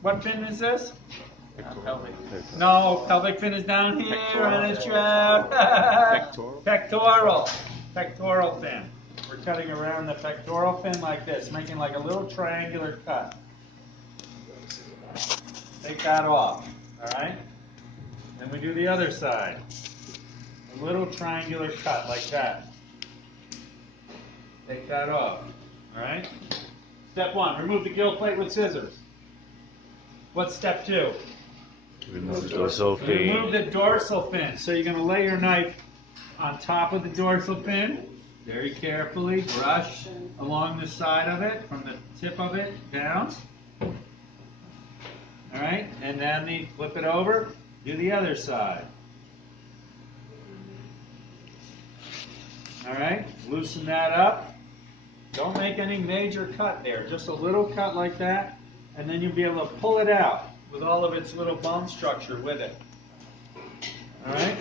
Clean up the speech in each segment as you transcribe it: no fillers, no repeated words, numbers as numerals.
What fin is this? Pelvic. No, pelvic fin is down here on his shaft. Pectoral. Pectoral. Pectoral fin. We're cutting around the pectoral fin like this, making like a little triangular cut. Take that off, all right? Then we do the other side. A little triangular cut like that. Take that off, all right? Step 1, remove the gill plate with scissors. What's step 2? Remove the dorsal fin. Remove the dorsal fin. So you're going to lay your knife on top of the dorsal fin. Very carefully brush along the side of it, from the tip of it down. All right, and then you flip it over, do the other side. All right, loosen that up. Don't make any major cut there, just a little cut like that, and then you'll be able to pull it out with all of its little bone structure with it. All right,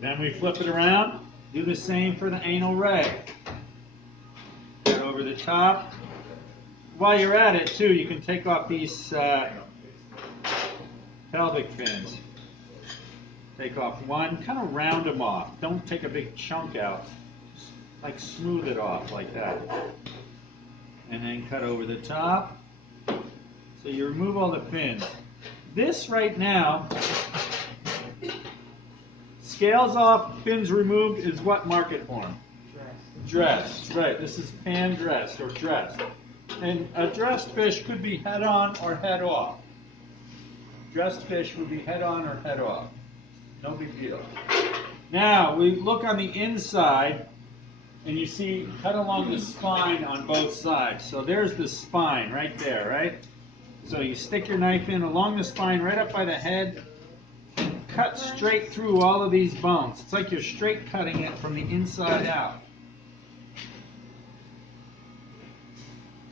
then we flip it around, do the same for the anal ray. Get over the top. While you're at it, too, you can take off these pelvic fins. Take off one, kind of round them off. Don't take a big chunk out. Just like smooth it off like that. And then cut over the top. So you remove all the fins. This right now, scales off, fins removed, is what market form? Dressed. Right, this is pan dressed or dressed. And a dressed fish could be head on or head off. Dressed fish would be head on or head off. No big deal. Now, we look on the inside, and you see cut along the spine on both sides. So there's the spine right there, right? So you stick your knife in along the spine, right up by the head, cut straight through all of these bones. It's like you're straight cutting it from the inside out.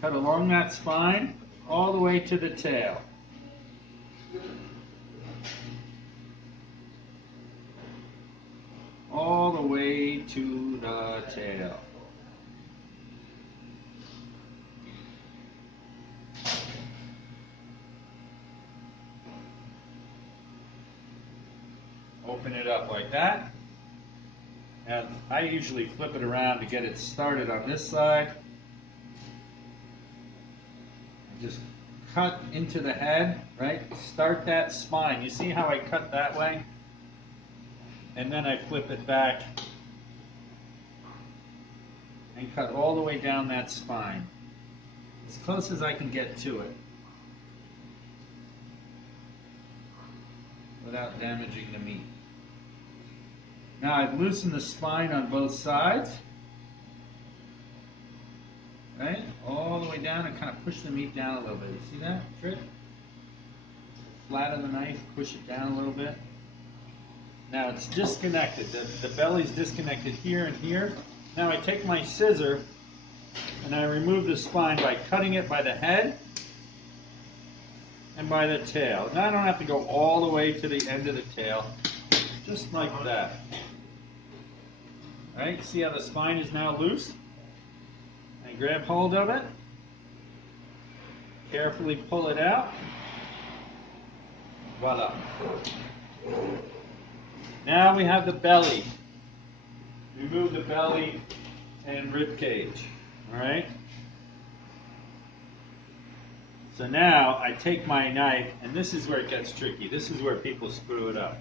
Cut along that spine, all the way to the tail. All the way to the tail. Open it up like that. And I usually flip it around to get it started on this side. Just cut into the head, right? Start that spine. You see how I cut that way? And then I flip it back and cut all the way down that spine, as close as I can get to it, without damaging the meat. Now I've loosened the spine on both sides, right? All the way down, and kind of push the meat down a little bit. You see that trick? Flat of the knife, push it down a little bit. Now it's disconnected. The belly's disconnected here and here. Now I take my scissor and I remove the spine by cutting it by the head and by the tail. Now I don't have to go all the way to the end of the tail, just like that. All right, see how the spine is now loose? I grab hold of it, carefully pull it out. Voila. Now we have the belly. Remove the belly and rib cage. All right. So now I take my knife, and this is where it gets tricky. This is where people screw it up.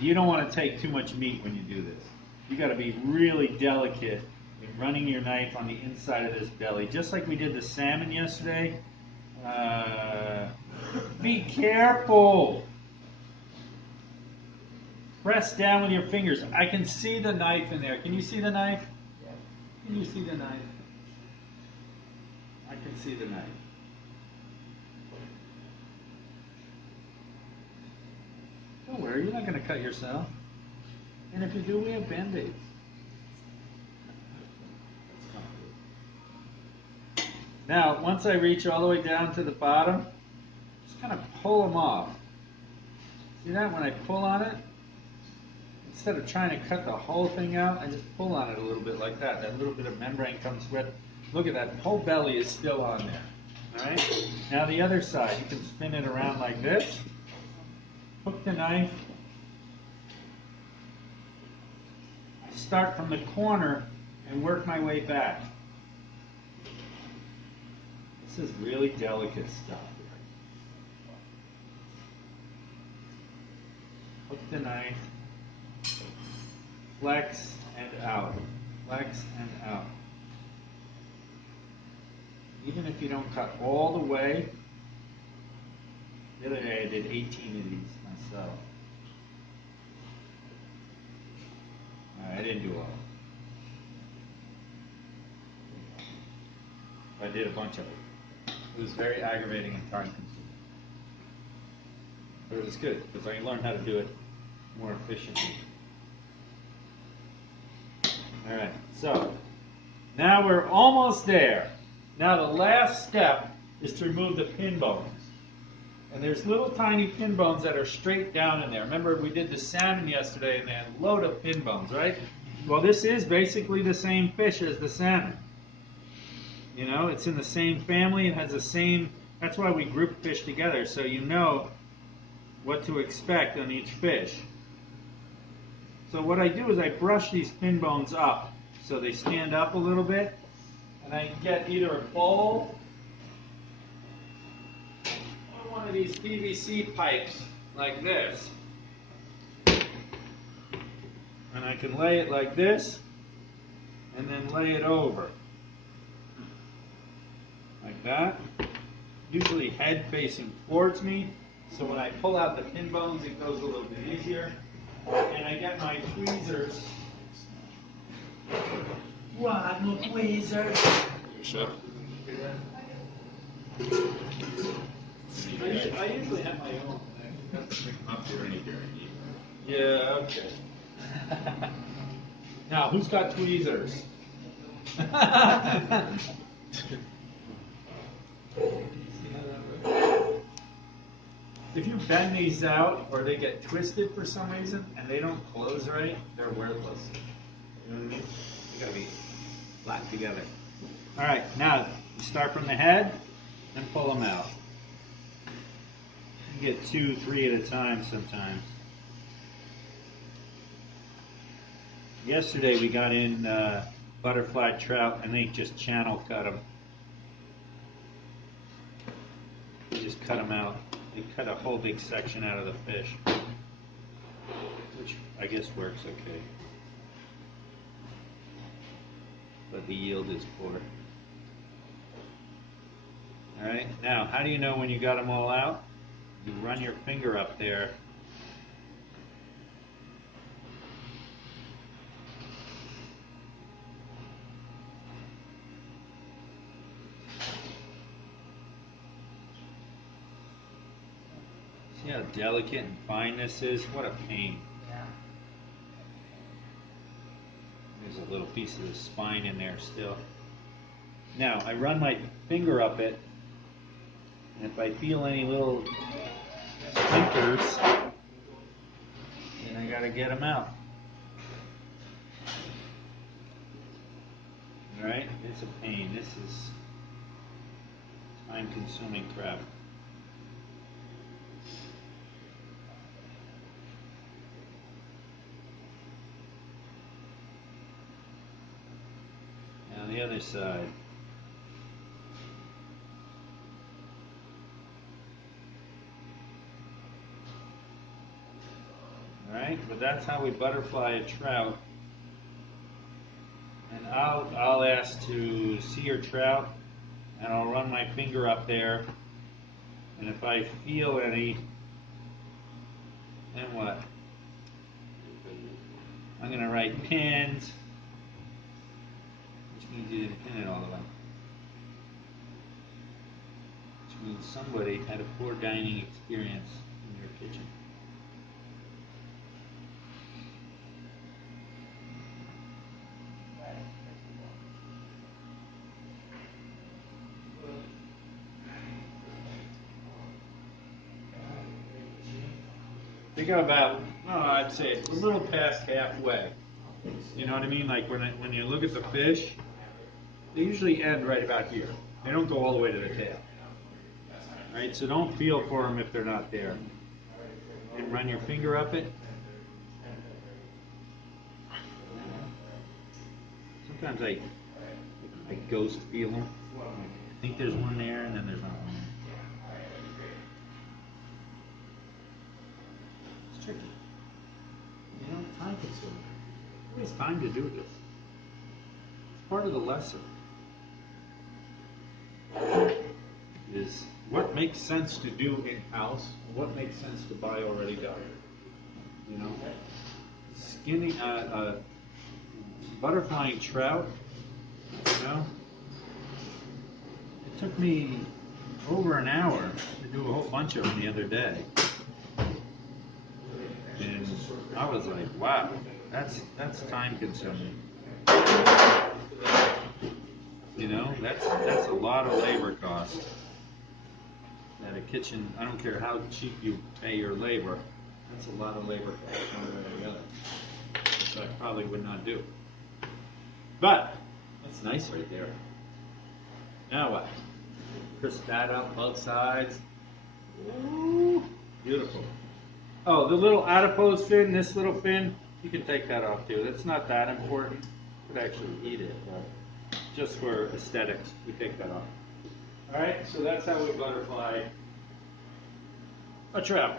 You don't want to take too much meat when you do this. You got to be really delicate in running your knife on the inside of this belly, just like we did the salmon yesterday. Be careful. Press down with your fingers. I can see the knife in there. Can you see the knife? Yeah. Can you see the knife? I can see the knife. Don't worry, you're not going to cut yourself. And if you do, we have Band-Aids. Now, once I reach all the way down to the bottom, just kind of pull them off. See that? When I pull on it, instead of trying to cut the whole thing out, I just pull on it a little bit like that. That little bit of membrane comes with. Look at that. The whole belly is still on there. All right? Now the other side, you can spin it around like this. Hook the knife. Start from the corner and work my way back. This is really delicate stuff here. Hook the knife. Flex and out. Flex and out. Even if you don't cut all the way. The other day I did 18 of these myself. I didn't do all. I did a bunch of it. It was very aggravating and time consuming. But it was good because I learned how to do it more efficiently. Alright, so now we're almost there. Now the last step is to remove the pin bones. And there's little tiny pin bones that are straight down in there. Remember we did the salmon yesterday and they had a load of pin bones, right? Well, this is basically the same fish as the salmon. You know, it's in the same family, it has the same, that's why we group fish together, so you know what to expect on each fish. So what I do is I brush these pin bones up so they stand up a little bit, and I get either a bowl or one of these PVC pipes like this. And I can lay it like this and then lay it over. Like that. Usually head facing towards me, so when I pull out the pin bones it goes a little bit easier. And I get my tweezers. What, no tweezers? Chef. I usually have my own. Up here any guarantee. Yeah, okay. Now, who's got tweezers? If you bend these out or they get twisted for some reason and they don't close right, they're worthless. You know what I mean? They gotta be flat together. Alright, now you start from the head and pull them out. You get 2, 3 at a time sometimes. Yesterday we got in butterfly trout and they just channel cut them. They just cut them out. They cut a whole big section out of the fish, which I guess works okay. But the yield is poor. Alright, now how do you know when you got them all out? You run your finger up there. See how delicate and fine this is? What a pain. Yeah. There's a little piece of the spine in there still. Now, I run my finger up it, and if I feel any little splinters, then I gotta get them out. Alright, it's a pain. This is time-consuming crap. Now the other side. Alright, but that's how we butterfly a trout. And I'll ask to see your trout, and I'll run my finger up there, and if I feel any, then what? I'm going to write pins, which means you didn't pin it all the way. Which means somebody had a poor dining experience in your kitchen. They go about, I'd say a little past halfway. You know what I mean? Like when you look at the fish, they usually end right about here. They don't go all the way to the tail. Right, so don't feel for them if they're not there. And run your finger up it. Sometimes I ghost feel them. I think there's one there, and then there's not one there. It's tricky. You know, time consuming. Always time to do this. It's part of the lesson. Is what makes sense to do in-house, what makes sense to buy already done. You know, skinning, butterflying trout, you know, it took me over an hour to do a whole bunch of them the other day. And I was like, wow, that's time consuming. You know, that's a lot of labor cost. At a kitchen, I don't care how cheap you pay your labor, that's a lot of labor cost one way or the other, which I probably would not do. But that's nice right there. Now what? Crisp that up both sides. Ooh, beautiful. Oh, the little adipose fin, this little fin, you can take that off too. That's not that important. You could actually eat it, but just for aesthetics, we take that off. All right, so that's how we butterfly a trout.